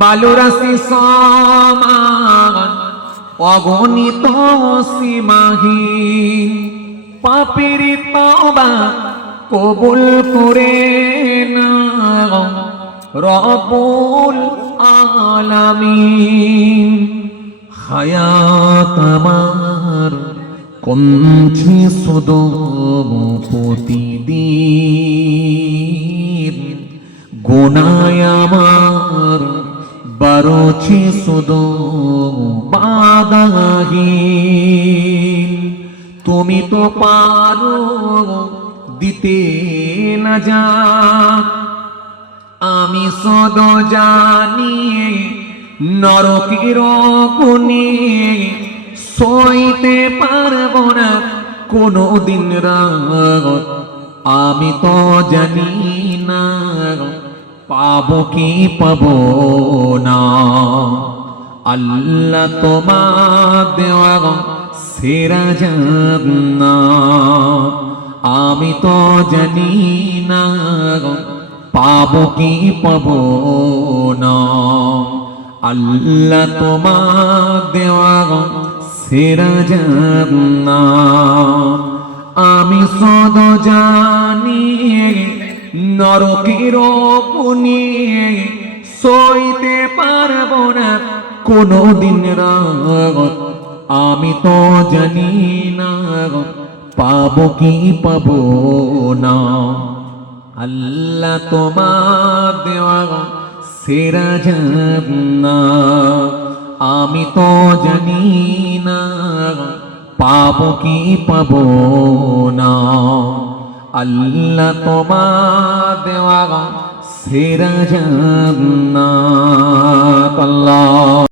বালুরাশি সমান, অগণিত সীমাহীন পাপের তবা কবুল করে না রবুল আলামিন। হায়াত আমার কমছে শুধু প্রতিদিন। গোনায় বারোছি শুধু বাদাহীন তুমি তো পারো দিতে না যা আমি সদ জানি নরকের গুণে সইতে পারব না কোনো দিন রাত। আমি তো জানি না পাবো কি পাবো না? আল্লাহ তোমার দেওয়া সেরা জান্না আমি তো জানি না পাবো কি পাবো না? আল্লাহ তোমার দেওয়া সেরা জান্না আমি সদ জানি নরকের পুনি সইতে পারব না কোনো দিন আমি তো জানি না পাবো কি পাবো না। আল্লাহ তোমার দেওয়া সেরা জান্না আমি তো জানি না পাবো কি পাবো না। আল্লাহ তোমা দেওয়া সেরা জান্নাত আল্লাহ।